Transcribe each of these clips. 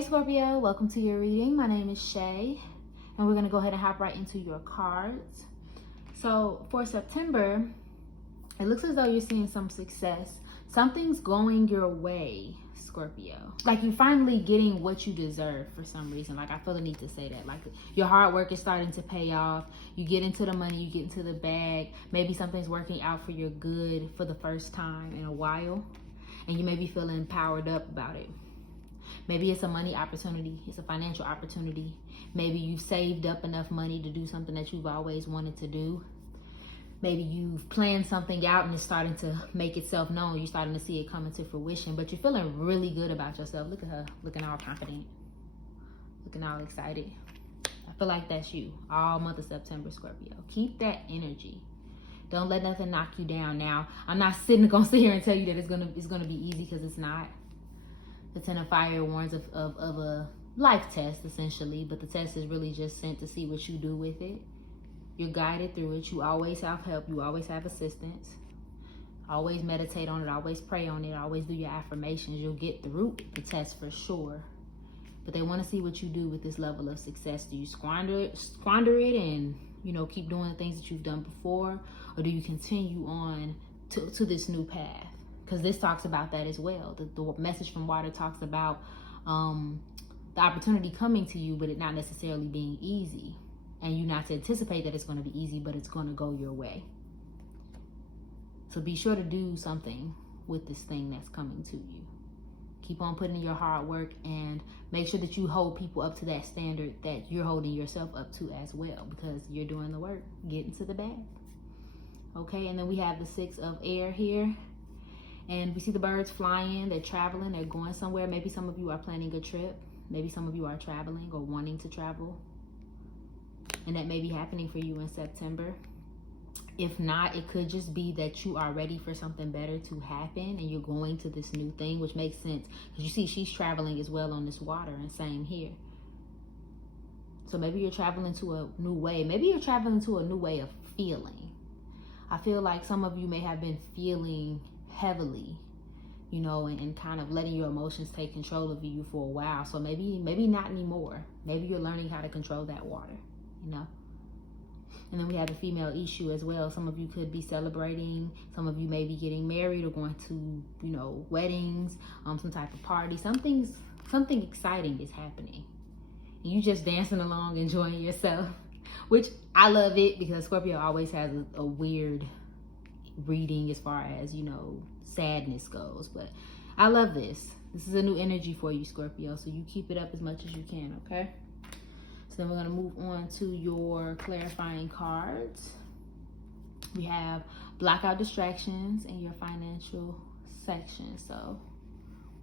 Hey Scorpio, welcome to your reading. My name is Shay, and we're going to go ahead and hop right into your cards. So for September, it looks as though you're seeing some success. Something's going your way, Scorpio. Like you're finally getting what you deserve for some reason. Like I feel the need to say that. Like your hard work is starting to pay off. You get into the money, you get into the bag. Maybe something's working out for your good for the first time in a while. And you may be feeling powered up about it. Maybe it's a money opportunity. It's a financial opportunity. Maybe you've saved up enough money to do something that you've always wanted to do. Maybe you've planned something out and it's starting to make itself known. You're starting to see it come into fruition, but you're feeling really good about yourself. Look at her, looking all confident, looking all excited. I feel like that's you all month of September, Scorpio. Keep that energy. Don't let nothing knock you down. Now, I'm not gonna sit here and tell you that it's gonna be easy, because it's not. The Ten of Fire warns of a life test, essentially, but the test is really just sent to see what you do with it. You're guided through it. You always have help. You always have assistance. Always meditate on it. Always pray on it. Always do your affirmations. You'll get through the test for sure. But they want to see what you do with this level of success. Do you squander it and, keep doing the things that you've done before? Or do you continue on to this new path? Because this talks about that as well. The message from water talks about the opportunity coming to you, but it not necessarily being easy. And you not to anticipate that it's going to be easy, but it's going to go your way. So be sure to do something with this thing that's coming to you. Keep on putting in your hard work and make sure that you hold people up to that standard that you're holding yourself up to as well, because you're doing the work. Get into the bag. Okay, and then we have the Six of Air here. And we see the birds flying, they're traveling, they're going somewhere. Maybe some of you are planning a trip. Maybe some of you are traveling or wanting to travel. And that may be happening for you in September. If not, it could just be that you are ready for something better to happen and you're going to this new thing, which makes sense. Because you see, she's traveling as well on this water, and same here. So maybe you're traveling to a new way. Maybe you're traveling to a new way of feeling. I feel like some of you may have been feeling heavily, and kind of letting your emotions take control of you for a while. So maybe not anymore. Maybe you're learning how to control that water, And then we have the female issue as well. Some of you could be celebrating. Some of you may be getting married or going to, weddings, some type of party. Something exciting is happening. And you just dancing along, enjoying yourself, which I love it, because Scorpio always has a weird reading as far as sadness goes, but I love this. This is a new energy for you, Scorpio, so you keep it up as much as you can. Okay, so then we're going to move on to your clarifying cards. We have block out distractions in your financial section. So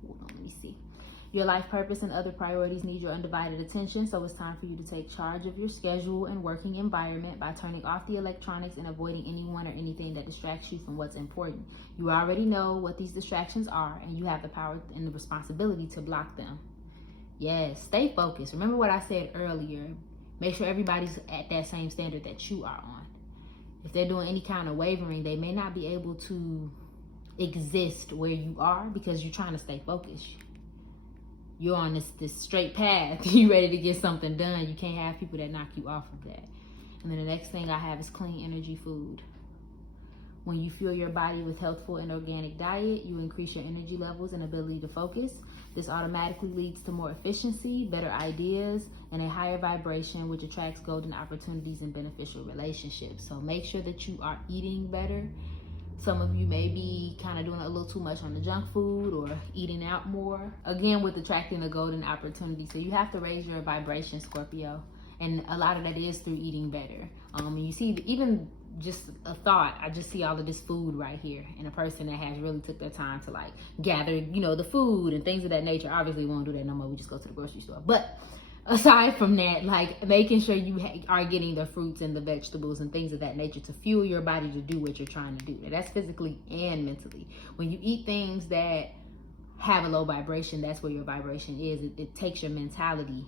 hold on, let me see. Your life purpose and other priorities need your undivided attention, so it's time for you to take charge of your schedule and working environment by turning off the electronics and avoiding anyone or anything that distracts you from what's important. You already know what these distractions are, and you have the power and the responsibility to block them. Yes, stay focused. Remember what I said earlier. Make sure everybody's at that same standard that you are on. If they're doing any kind of wavering, they may not be able to exist where you are because you're trying to stay focused. You're on this straight path. You ready to get something done. You can't have people that knock you off of that. And then the next thing I have is clean energy food. When you fuel your body with healthful and organic diet, you increase your energy levels and ability to focus. This automatically leads to more efficiency, better ideas, and a higher vibration, which attracts golden opportunities and beneficial relationships. So make sure that you are eating better. Some of you may be kind of doing a little too much on the junk food or eating out more. Again, with attracting the golden opportunity. So you have to raise your vibration, Scorpio. And a lot of that is through eating better. You see, even just a thought, I just see all of this food right here. And a person that has really took their time to gather, the food and things of that nature. Obviously, we won't do that no more. We just go to the grocery store. But aside from that, making sure you are getting the fruits and the vegetables and things of that nature to fuel your body to do what you're trying to do. Now, that's physically and mentally. When you eat things that have a low vibration, that's where your vibration is. It takes your mentality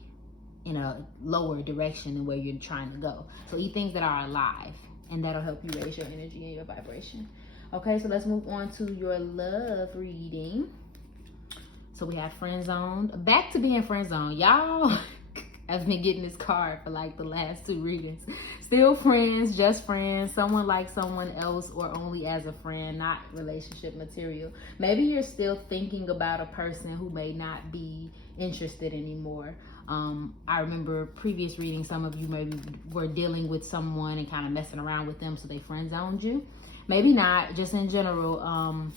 in a lower direction than where you're trying to go. So eat things that are alive, and that'll help you raise your energy and your vibration. Okay, so let's move on to your love reading. So we have friend zoned. Back to being friend zoned. Y'all, I've been getting this card for like the last 2 readings. Still friends, just friends, someone like someone else, or only as a friend, not relationship material. Maybe you're still thinking about a person who may not be interested anymore. I remember previous readings, some of you maybe were dealing with someone and kind of messing around with them, so they friend zoned you. Maybe not, just in general.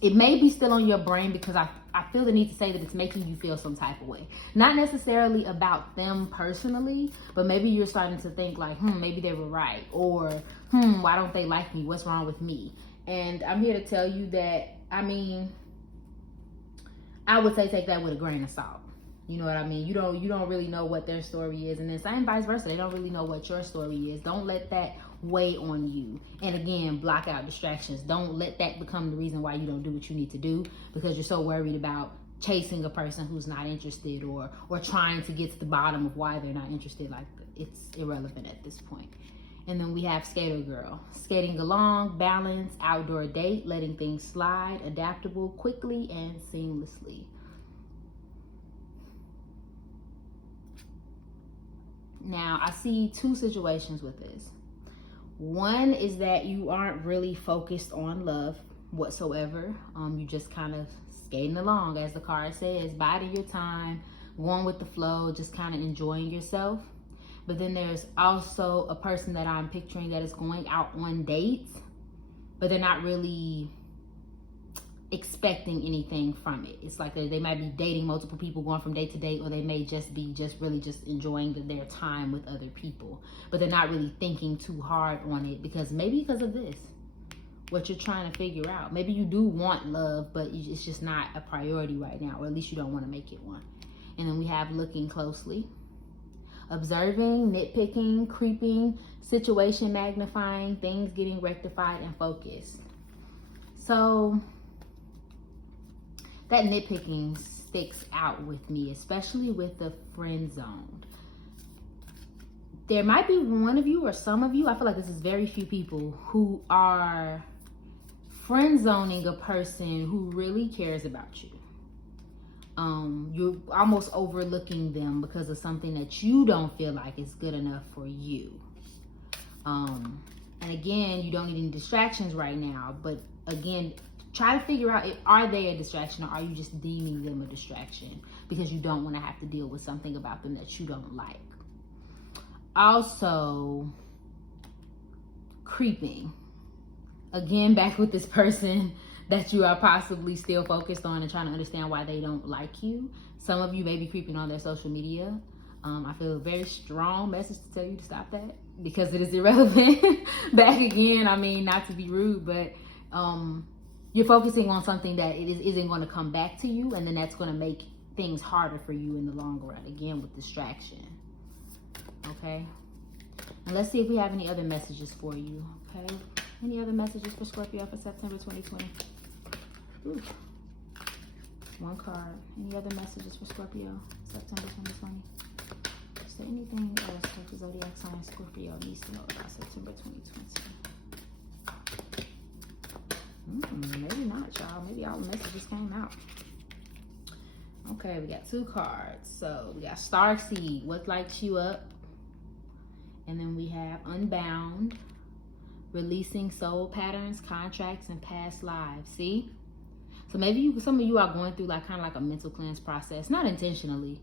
It may be still on your brain because I feel the need to say that it's making you feel some type of way. Not necessarily about them personally, but maybe you're starting to think like, maybe they were right. Or, why don't they like me? What's wrong with me? And I'm here to tell you that, I would say take that with a grain of salt. You know what I mean? You don't really know what their story is. And then same vice versa. They don't really know what your story is. Don't let that weigh on you. And again, block out distractions. Don't let that become the reason why you don't do what you need to do, because you're so worried about chasing a person who's not interested, or trying to get to the bottom of why they're not interested. Like, it's irrelevant at this point. And then we have Skater Girl. Skating along, balance, outdoor date, letting things slide, adaptable, quickly and seamlessly. Now, I see 2 situations with this. One is that you aren't really focused on love whatsoever. You just kind of skating along, as the card says, biding your time, going with the flow, just kind of enjoying yourself. But then there's also a person that I'm picturing that is going out on dates, but they're not really expecting anything from it. It's like they might be dating multiple people, going from date to date, or they may just be really enjoying their time with other people, but they're not really thinking too hard on it, because of this, what you're trying to figure out. Maybe you do want love, but it's just not a priority right now, or at least you don't want to make it one. And then we have looking closely, observing, nitpicking, creeping, situation magnifying, things getting rectified and focused. So that nitpicking sticks out with me, especially with the friend zone. There might be one of you or some of you, I feel like this is very few people, who are friend zoning a person who really cares about you. You're almost overlooking them because of something that you don't feel like is good enough for you. And again, you don't need any distractions right now, but again, try to figure out, are they a distraction, or are you just deeming them a distraction because you don't want to have to deal with something about them that you don't like. Also, creeping. Again, back with this person that you are possibly still focused on and trying to understand why they don't like you. Some of you may be creeping on their social media. I feel a very strong message to tell you to stop that, because it is irrelevant. Back again, not to be rude, but you're focusing on something that isn't going to come back to you, and then that's going to make things harder for you in the long run, again with distraction. Okay, and let's see if we have any other messages for you. Okay, any other messages for Scorpio for September 2020? Ooh. One card. Any other messages for Scorpio September 2020? Is there anything else that the zodiac sign Scorpio needs to know about September 2020? Maybe not, y'all. Maybe all the messages came out. Okay, we got 2 cards. So we got Starseed, what lights you up? And then we have Unbound, releasing soul patterns, contracts, and past lives. See? So maybe some of you are going through kind of like a mental cleanse process, not intentionally,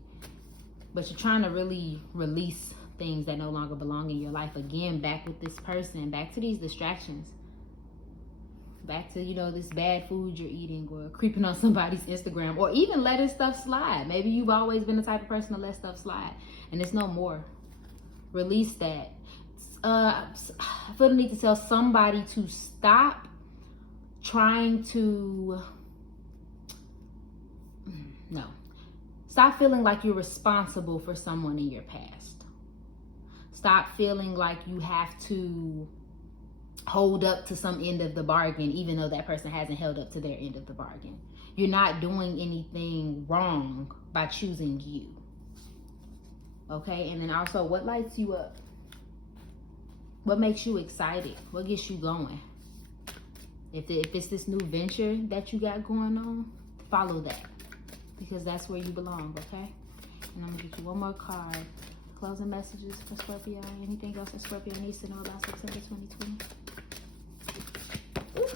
but you're trying to really release things that no longer belong in your life. Again, back with this person, back to these distractions. Back to, this bad food you're eating, or creeping on somebody's Instagram, or even letting stuff slide. Maybe you've always been the type of person to let stuff slide, and it's no more. Release that. I feel the need to tell somebody to stop trying to, stop feeling like you're responsible for someone in your past. Stop feeling like you have to hold up to some end of the bargain, even though that person hasn't held up to their end of the bargain. You're not doing anything wrong by choosing you. Okay, and then also, what lights you up? What makes you excited? What gets you going? If it's this new venture that you got going on, follow that. because that's where you belong, okay? And I'm gonna get you one more card. Closing messages for Scorpio. Anything else that Scorpio needs to know about September 2020? Ooh.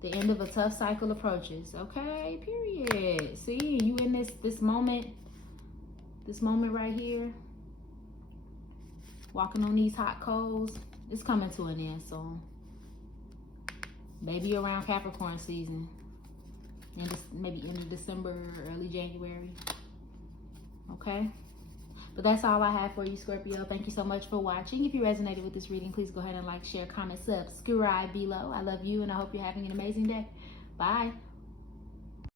The end of a tough cycle approaches. Okay, period. See, you in this moment right here, walking on these hot coals. It's coming to an end soon. Maybe around Capricorn season. And maybe end of December, early January. Okay? But that's all I have for you, Scorpio. Thank you so much for watching. If you resonated with this reading, please go ahead and like, share, comment, subscribe below. I love you, and I hope you're having an amazing day. Bye.